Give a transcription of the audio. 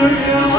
never know.